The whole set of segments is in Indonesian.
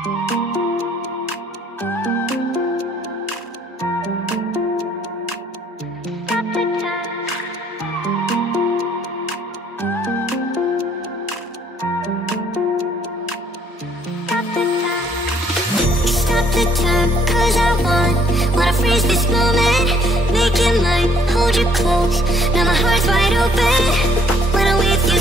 The time, 'cause I wanna freeze this moment, make it mine, hold you close. Now my heart's wide open when I'm with you.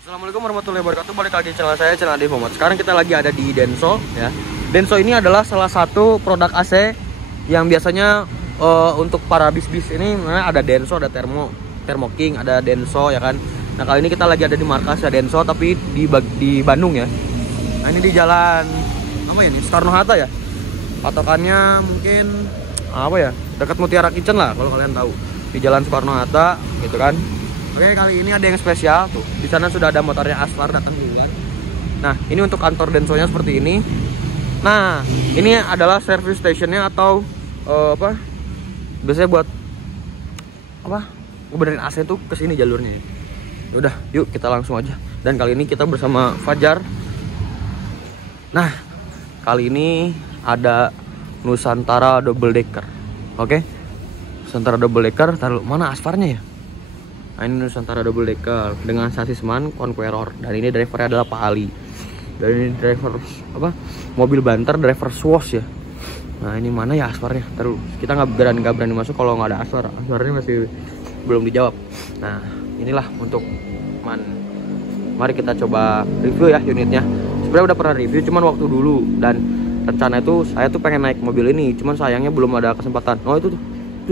Assalamualaikum warahmatullahi wabarakatuh. Balik lagi channel saya, channel Adi Muhammad. Sekarang kita lagi ada di Denso ya. Denso ini adalah salah satu produk AC yang biasanya untuk para bis-bis ini ada Denso, ada Thermo King, ada Denso ya kan. Nah kali ini kita lagi ada di markas ya Denso, tapi di Bandung ya. Nah ini di jalan apa ini? Soekarno Hatta ya. Patokannya mungkin apa ya? Dekat Mutiara Kitchen lah kalau kalian tahu. Di jalan Soekarno Hatta gitu kan. Oke, kali ini ada yang spesial tuh. Di sana sudah ada motornya Asfar datang duluan. Nah ini untuk kantor Densonya seperti ini. Nah ini adalah service stationnya atau apa? Biasanya buat apa? Ngebenerin AC tuh kesini jalurnya. Udah, yuk kita langsung aja. Dan kali ini kita bersama Fajar. Nah, kali ini ada Nusantara double decker. Oke? Nusantara double decker, taruh mana Asfarnya ya? Nah, ini Nusantara double decker dengan sasis MAN Conqueror. Dan ini drivernya adalah Pak Ali. Dan ini driver apa? Mobil Banter driver Swoosh ya. Nah ini mana ya Asfarnya? Terus kita nggak berani masuk kalau nggak ada Asfar. Asfarnya masih belum dijawab. Nah inilah untuk MAN. Mari kita coba review ya unitnya. Sebenarnya udah pernah review, cuman waktu dulu dan rencana itu saya tuh pengen naik mobil ini, cuman sayangnya belum ada kesempatan. Oh itu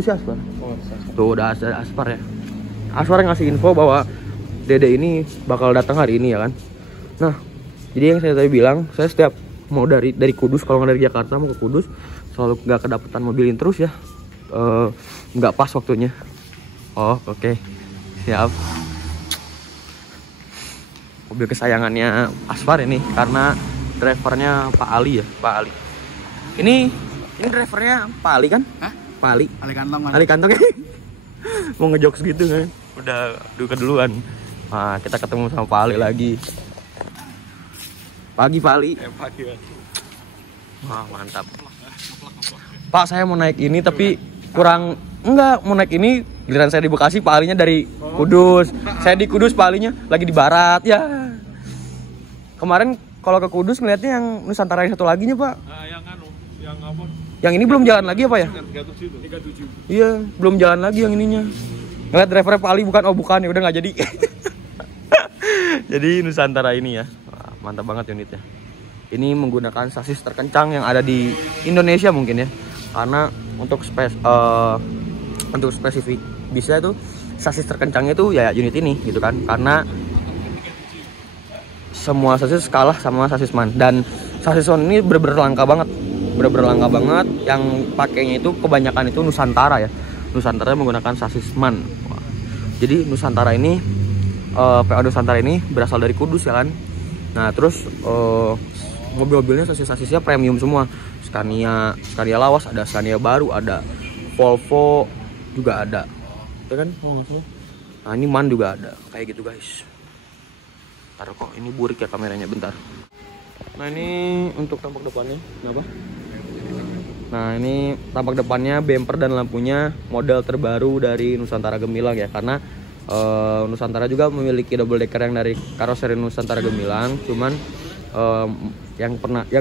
si Asfar. Oh, tuh udah ada Asfar ya. Asfar ngasih info bahwa Dede ini bakal datang hari ini ya kan. Nah jadi yang saya tadi bilang, saya setiap mau dari Kudus, kalau nggak dari Jakarta mau ke Kudus selalu nggak kedapetan mobilin terus ya, nggak pas waktunya. Oh oke. Siap. Mobil kesayangannya Asfar ini karena drivernya Pak Ali ya, Pak Ali. Ini drivernya Pak Ali kan? Hah? Pak Ali. Ali kantong. Ali kantong ya. Mau ngejokes gitu kan? Udah keduluan. Nah kita ketemu sama Pak Ali lagi. Pagi Pak Ali. Pagi. Wah mantap. Pak saya mau naik ini tapi kurang mau naik ini giliran saya di Bekasi, Pak Alinya dari Kudus. Saya di Kudus, Pak Alinya lagi di Barat ya. Kemarin kalau ke Kudus ngeliatnya yang Nusantara yang satu laginya Pak. Yang apa? Yang ini belum jalan lagi apa ya? 37. Iya belum jalan lagi yang ininya. Ngeliat drivernya Pak Ali bukan ya udah nggak jadi. Jadi Nusantara ini ya. Mantap banget unitnya. Ini menggunakan sasis terkencang yang ada di Indonesia mungkin ya. Karena untuk spesifik bisa itu sasis terkencangnya itu ya unit ini gitu kan. Karena semua sasis kalah sama sasis MAN, dan sasis MAN ini bener-bener langka banget. Yang pakainya itu kebanyakan itu Nusantara ya. Nusantara menggunakan sasis MAN. Jadi Nusantara ini PO Nusantara ini berasal dari Kudus ya kan. Nah terus mobil-mobilnya sasis-sasisnya premium semua. Scania lawas, ada Scania baru, ada Volvo juga ada, ya kan? Nah ini MAN juga ada, kayak gitu guys. Ntar kok ini burik ya kameranya, bentar. Nah ini untuk tampak depannya, kenapa? Nah ini tampak depannya, bumper dan lampunya model terbaru dari Nusantara Gemilang ya, karena Nusantara juga memiliki double decker yang dari karoseri Nusantara Gemilang, cuman yang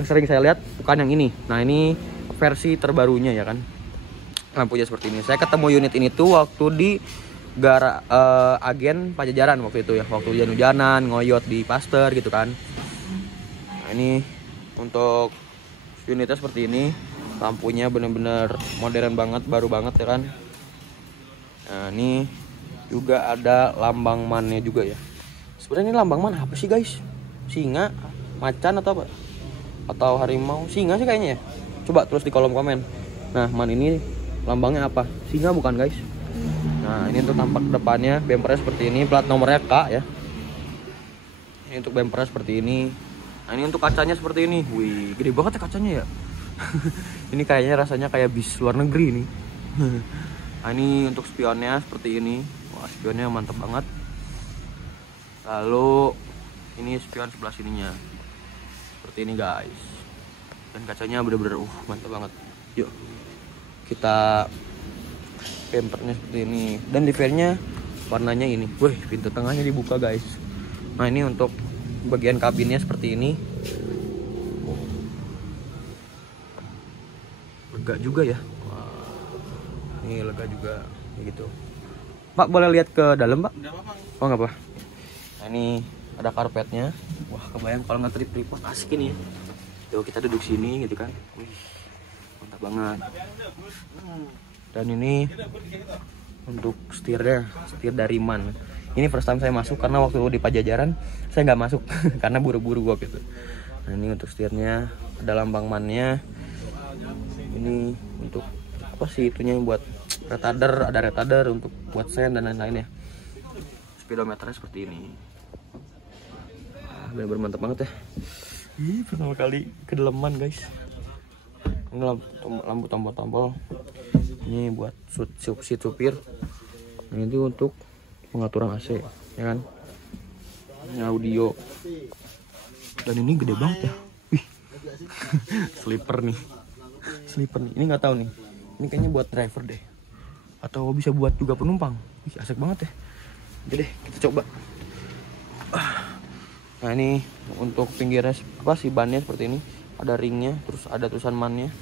sering saya lihat bukan yang ini. Nah ini versi terbarunya ya kan, lampunya seperti ini. Saya ketemu unit ini tuh waktu di agen Pajajaran waktu itu ya, waktu hujan-hujanan ngoyot di Pasteur gitu kan. Nah ini untuk unitnya seperti ini, lampunya bener-bener modern banget, baru banget ya kan. Nah ini juga ada lambang MAN-nya juga ya. Sebenarnya ini lambang MAN apa sih guys? Singa, macan atau apa? Atau harimau? Singa sih kayaknya ya. Coba tulis di kolom komen. Nah MAN ini lambangnya apa? Singa bukan guys? Nah ini untuk tampak depannya, bumpernya seperti ini, plat nomornya K ya. Ini untuk bumpernya seperti ini. Nah ini untuk kacanya seperti ini. Wih gede banget ya kacanya ya. Ini kayaknya rasanya kayak bis luar negeri nih. Nah ini untuk spionnya seperti ini. Wah spionnya mantap banget. Lalu ini spion sebelah sininya seperti ini guys. Dan kacanya bener-bener mantap banget. Yuk kita bempernya seperti ini. Dan livernya warnanya ini. Wih pintu tengahnya dibuka guys. Nah ini untuk bagian kabinnya seperti ini. Lega juga ya. Ini lega juga kayak gitu. Pak boleh lihat ke dalam Pak? Oh nggak apa. Nah ini ada karpetnya. Wah kebayang kalau nge-trip tripod asik ini ya. Tuh kita duduk sini gitu kan. Wih mantap banget. Dan ini untuk setir dari MAN. Ini first time saya masuk karena waktu di Pajajaran saya nggak masuk karena buru-buru gua gitu. Nah ini untuk setirnya ada lambang MAN-nya. Ini untuk apa sih itunya buat retarder, ada retarder untuk buat sen dan lain-lain ya. Speedometernya seperti ini. Bener-bener mantap banget ya. Pertama kali kedalaman guys. Ini lampu tombol-tombol. Ini buat seat supir. Nah ini untuk pengaturan AC ya kan. Ini audio. Dan ini gede banget ya. Wih. Sleeper nih. Ini nggak tahu nih. Ini kayaknya buat driver deh. Atau bisa buat juga penumpang. Ih, asik banget ya. Oke deh, kita coba. Nah ini untuk pinggirnya apa sih bannya seperti ini. Ada ringnya, terus ada tulisan MAN-nya.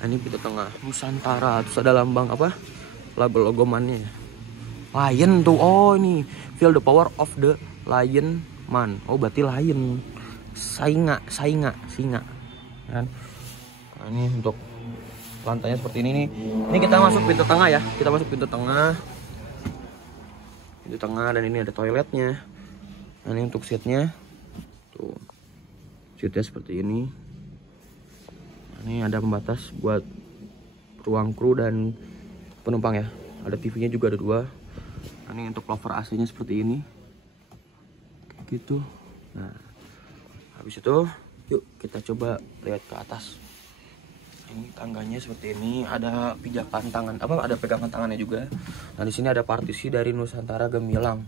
Nah ini pintu tengah Nusantara, terus ada lambang apa? Logo MAN-nya. Lion tuh. Oh ini feel the power of the lion MAN. Oh berarti lion. Singa kan. Nah ini untuk lantainya seperti ini nih. Ini kita masuk pintu tengah ya. Kita masuk pintu tengah dan ini ada toiletnya. Nah ini untuk seatnya. Tuh. Seatnya seperti ini. Nah, ini ada pembatas buat ruang kru dan penumpang ya. Ada TV-nya juga ada 2. Nah, ini untuk lover AC-nya seperti ini. Kayak gitu. Nah, habis itu yuk kita coba lihat ke atas. Ini tangganya seperti ini, ada pijakan tangan, ada pegangan tangannya juga. Nah di sini ada partisi dari Nusantara Gemilang,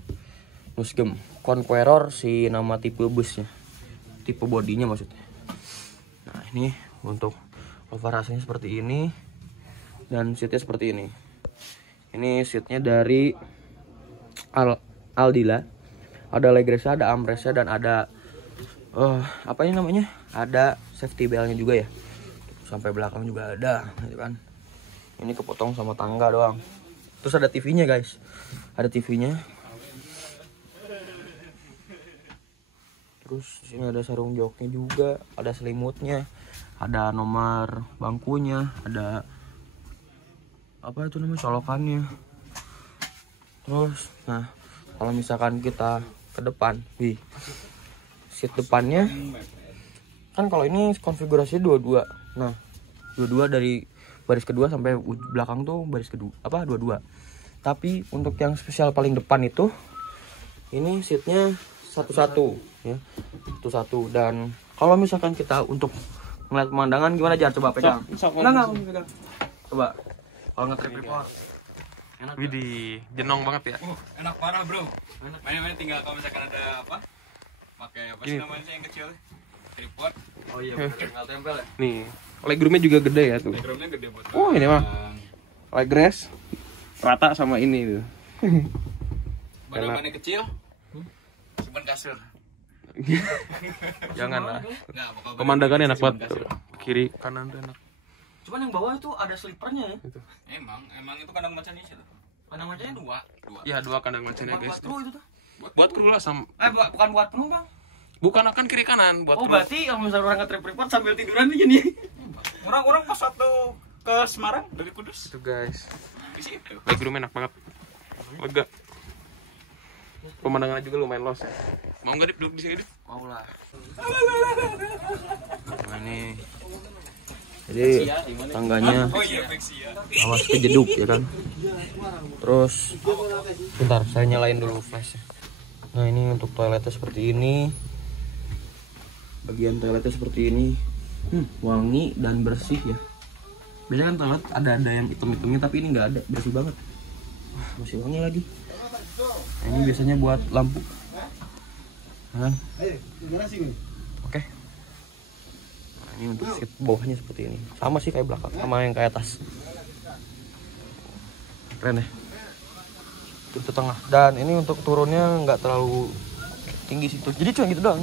Nusgem Conqueror si nama tipe busnya, tipe bodinya maksudnya. Nah ini untuk lover AC-nya seperti ini dan seatnya seperti ini. Ini seatnya dari Aldila, ada legresa, ada armrestnya dan ada apa ini namanya? Ada safety belt-nya juga ya. Sampai belakang juga ada, gitu kan. Ini kepotong sama tangga doang. Terus ada TV-nya guys, ada TV-nya. Terus sini ada sarung joknya juga, ada selimutnya, ada nomor bangkunya, ada apa itu namanya colokannya. Terus, nah kalau misalkan kita ke depan, seat depannya kan kalau ini konfigurasinya 22. Nah, 22 dari baris kedua sampai belakang tuh baris kedua 22. Tapi untuk yang spesial paling depan itu ini seatnya satu-satu ya. Satu-satu dan kalau misalkan kita untuk ngeliat pemandangan gimana Jar, coba pegang. Enggak pegang. Coba. Kalau nge-trip report. Enak. Widih, jenong banget ya. Enak parah, Bro. Main-main tinggal kalau misalkan ada apa? Pakai apa sih namanya yang kecil? Tripod. Oh iya, bener, tinggal tempel ya. Nih, legroomnya juga gede ya tuh. Backgroundnya gede buat. Oh ini mah legrass rata sama ini tuh. Barang-barangnya kecil. Simpan kasur. Jangan lah. Nah, Pemandangannya enak banget tuh. Kiri kanan tuh enak. Cuman yang bawah itu ada slipernya ya. Gitu. Emang itu kandang macan sih tuh. Kandang macannya 2. Iya 2 kandang macannya guys. Buat kru itu tuh. Buat kru lah sama. Bukan buat penumpang. Bukan akan kiri kanan buat Oh kru. berarti kalau misalnya orang nge-trip report sambil tiduran nih gini. Orang-orang pas waktu ke Semarang dari Kudus Itu guys. di situ. Legroomnya enak banget. Lega. Pemandangannya juga lumayan luas ya. Mau nggak duduk di sini? Mau lah. Nah ini. Jadi tangganya Oh iya, Vexia. awas kejeduk ya kan. Terus bentar saya nyalain dulu flashnya. Nah ini untuk toiletnya seperti ini. Bagian toiletnya seperti ini. Wangi dan bersih ya. Biasanya kan toilet ada yang hitam-hitamnya, tapi ini nggak ada, bersih banget. Wah, masih wangi lagi. Nah, ini biasanya buat lampu. Nah, oke. Nah, ini untuk seat bawahnya seperti ini. Sama sih kayak belakang, sama yang kayak atas. Keren ya. Itu tengah. Dan ini untuk turunnya nggak terlalu tinggi situ. Jadi cuma gitu doang.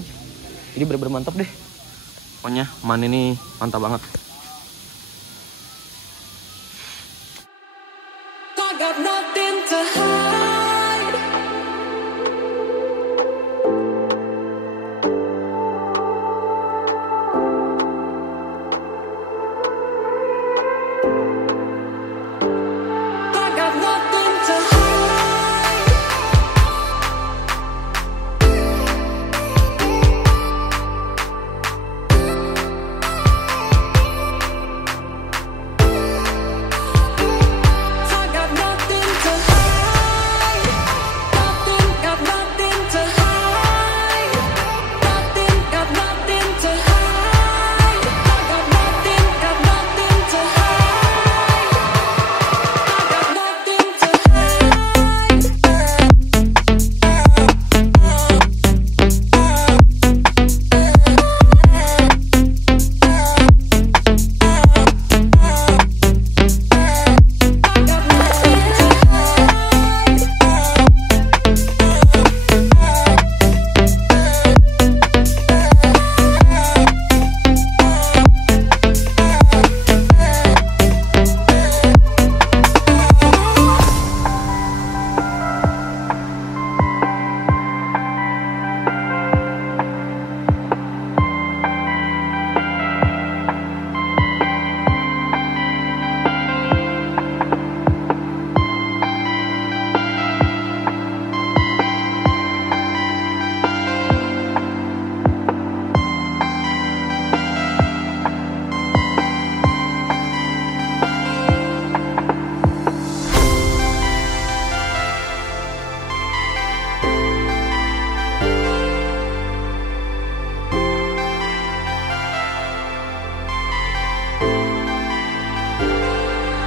Jadi bener-bener mantap deh. Pokoknya MAN ini mantap banget. Got nothing to hide. I got nothing to hide. I got nothing to hide. Got nothing to hide. Got nothing to hide. I got nothing to hide.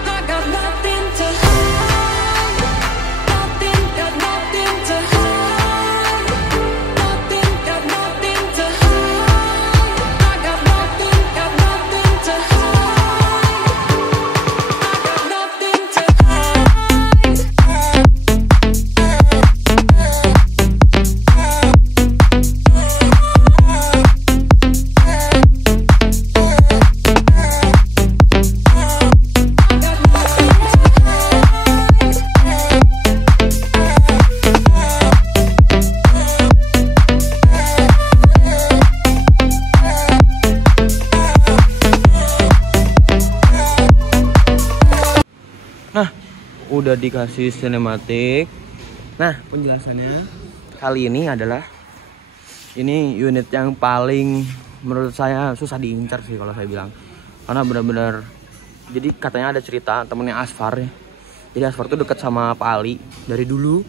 I got nothing to Udah dikasih sinematik. Nah, penjelasannya kali ini adalah ini unit yang paling menurut saya susah diincar sih kalau saya bilang, karena benar-benar jadi katanya ada cerita temennya Asfar ya. Jadi Asfar tuh dekat sama Pak Ali dari dulu.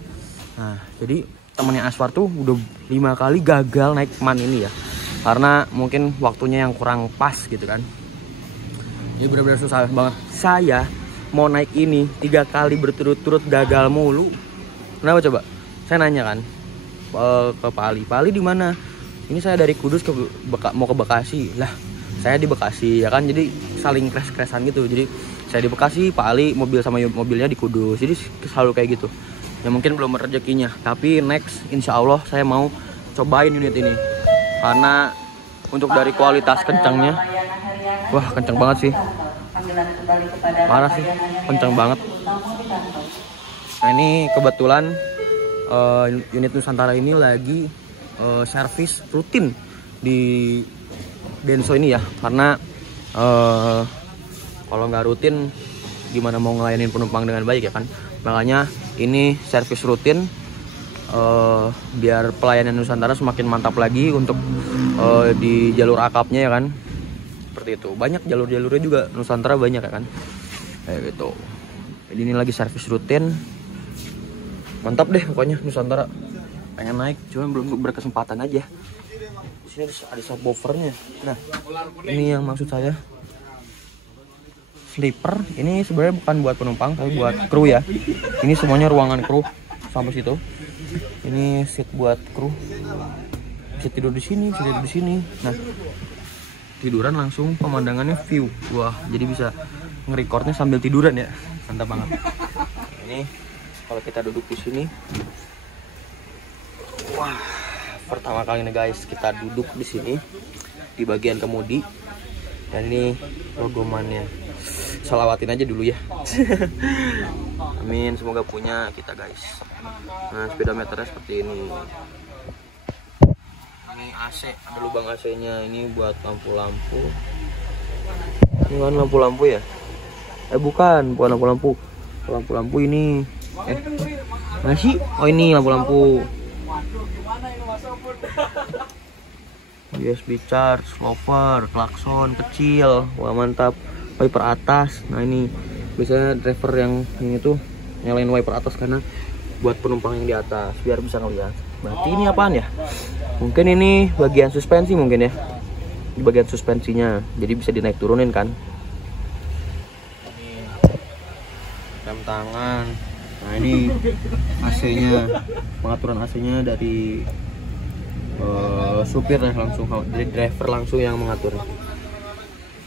Nah, jadi temennya Asfar tuh udah 5 kali gagal naik MAN ini ya, karena mungkin waktunya yang kurang pas gitu kan. Jadi benar-benar susah banget. Saya mau naik ini 3 kali berturut-turut gagal mulu. Kenapa coba? Saya nanya kan ke Pak Ali. Pak Ali di mana? Ini saya dari Kudus mau ke Bekasi. Lah, saya di Bekasi ya kan. Jadi saling crash-crashan gitu. Jadi saya di Bekasi, Pak Ali mobil sama mobilnya di Kudus. Jadi selalu kayak gitu. Ya mungkin belum rezekinya, tapi next insya Allah saya mau cobain unit ini. Karena untuk dari kualitas kencangnya, wah kencang banget sih. Parah sih, kencang banget. Nah ini kebetulan unit Nusantara ini lagi servis rutin di Denso ini ya, karena kalau nggak rutin gimana mau ngelayanin penumpang dengan baik ya kan. Makanya ini servis rutin biar pelayanan Nusantara semakin mantap lagi untuk di jalur akapnya ya kan. Seperti itu, banyak jalur-jalurnya juga Nusantara banyak ya kan, kayak gitu. Jadi ini lagi servis rutin, mantap deh pokoknya Nusantara. Pengen naik, cuman belum berkesempatan aja. Di sini ada subwoofernya. Nah, ini yang maksud saya sleeper. Ini sebenarnya bukan buat penumpang tapi buat kru ya. Ini semuanya ruangan kru sampai situ. Ini seat buat kru. Bisa tidur di sini, bisa tidur di sini. Nah, tiduran langsung pemandangannya view. Wah, jadi bisa ngerekordnya sambil tiduran ya. Mantap banget. Ini kalau kita duduk di sini. Wah, pertama kali nih guys kita duduk di sini di bagian kemudi. Dan ini logomannya. Salawatin aja dulu ya. Amin, semoga punya kita guys. Nah, speedometernya seperti ini. Ini AC, ada lubang AC-nya. Ini buat lampu-lampu. Ini kan lampu-lampu ya? Bukan lampu-lampu. Lampu-lampu ini. Mana sih? Oh, ini lampu-lampu. USB charge, lover, klakson kecil. Wah, mantap. Wiper atas. Nah, ini biasanya driver yang ini tuh nyalain wiper atas karena buat penumpang yang di atas biar bisa ngeliat. Berarti ini apaan ya? Mungkin ini bagian suspensi mungkin ya. Di bagian suspensinya. Jadi bisa dinaik turunin kan. Rem tangan. Nah, ini AC-nya. Pengaturan AC-nya dari supir langsung, dari driver langsung yang mengatur.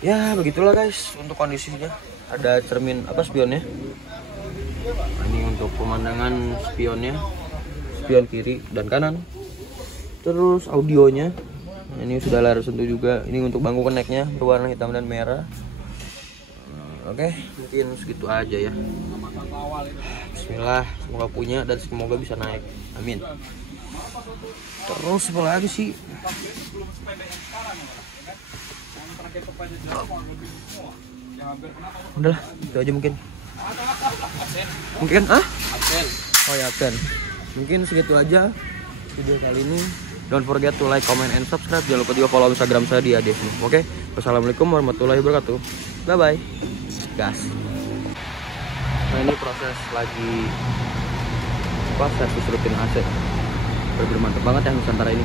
Ya begitulah guys untuk kondisinya. Ada cermin spionnya. Nah, ini untuk pemandangan spionnya, spion kiri dan kanan. Terus audionya. Nah, ini sudah layar sentuh juga. Ini untuk bangku keneknya berwarna hitam dan merah. Oke, mungkin segitu aja ya. Bismillah, semoga punya dan semoga bisa naik. Amin. Terus apa lagi sih? Udahlah, itu aja mungkin. Mungkin Oh ya, absen. Mungkin segitu aja video kali ini. Don't forget to like, comment, and subscribe. Jangan lupa juga follow Instagram saya di Adesmu. Oke? Wassalamualaikum warahmatullahi wabarakatuh. Bye bye. Gas. Nah, ini proses lagi servis rutin AC. Bener-bener mantep banget ya Nusantara ini.